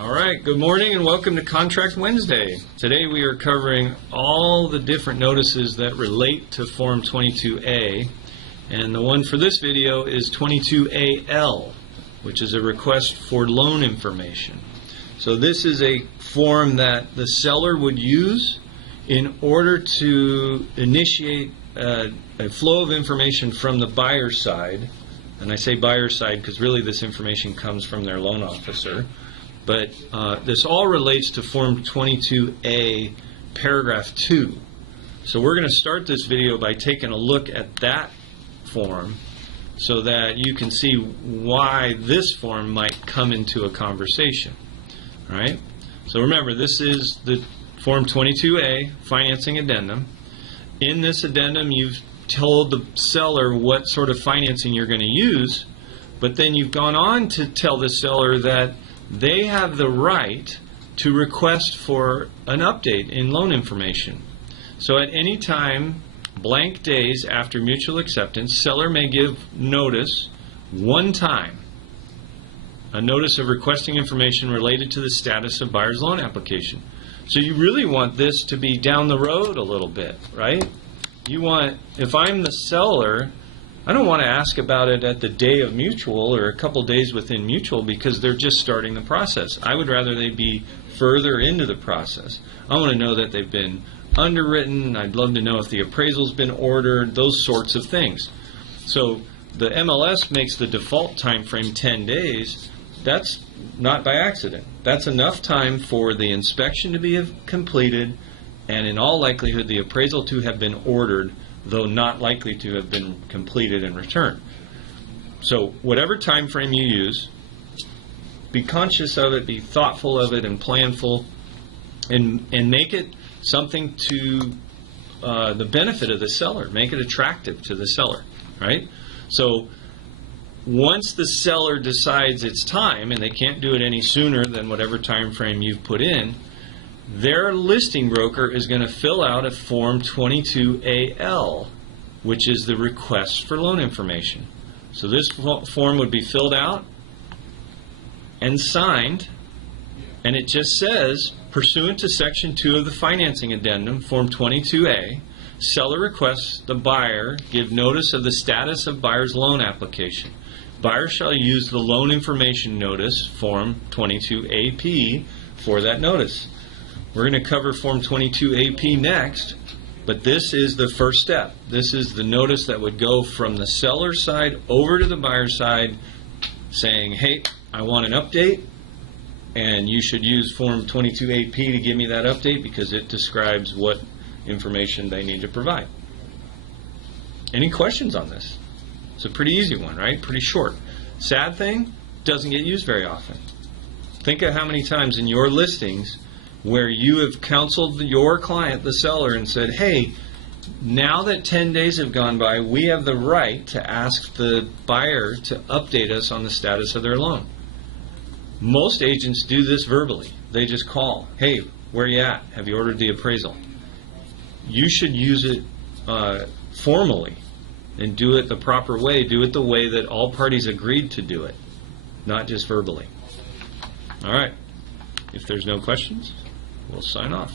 All right, good morning and welcome to Contract Wednesday. Today we are covering all the different notices that relate to Form 22A, and the one for this video is 22AL, which is a request for loan information. So this is a form that the seller would use in order to initiate a flow of information from the buyer's side, and I say buyer's side because really this information comes from their loan officer. But this all relates to Form 22A, Paragraph 2. So we're going to start this video by taking a look at that form so that you can see why this form might come into a conversation. All right? So remember, this is the Form 22A, Financing Addendum. In this addendum, you've told the seller what sort of financing you're going to use, but then you've gone on to tell the seller that they have the right to request for an update in loan information. So at any time, blank days after mutual acceptance, seller may give notice one time, a notice of requesting information related to the status of buyer's loan application. So you really want this to be down the road a little bit, right? You want, if I'm the seller, I don't want to ask about it at the day of mutual or a couple days within mutual because they're just starting the process. I would rather they be further into the process. I want to know that they've been underwritten. I'd love to know if the appraisal's been ordered, those sorts of things. So the MLS makes the default time frame 10 days. That's not by accident. That's enough time for the inspection to be completed and in all likelihood the appraisal to have been ordered, though not likely to have been completed and returned. So whatever time frame you use, be conscious of it, be thoughtful of it, and planful, and make it something to the benefit of the seller. Make it attractive to the seller, right? So once the seller decides it's time, and they can't do it any sooner than whatever time frame you've put in, their listing broker is going to fill out a Form 22AL, which is the request for loan information. So this form would be filled out and signed, and it just says, pursuant to Section 2 of the Financing Addendum, Form 22A, seller requests the buyer give notice of the status of buyer's loan application. Buyer shall use the loan information notice, Form 22AP, for that notice. We're going to cover Form 22AP next, but this is the first step. This is the notice that would go from the seller side over to the buyer side saying, hey, I want an update, and you should use Form 22AP to give me that update because it describes what information they need to provide. Any questions on this? It's a pretty easy one, right? Pretty short. Sad thing, doesn't get used very often. Think of how many times in your listings where you have counseled your client, the seller, and said, hey, now that 10 days have gone by, we have the right to ask the buyer to update us on the status of their loan. Most agents do this verbally. They just call, hey, where you at? Have you ordered the appraisal? You should use it formally and do it the proper way. Do it the way that all parties agreed to do it, not just verbally. All right. If there's no questions, we'll sign off.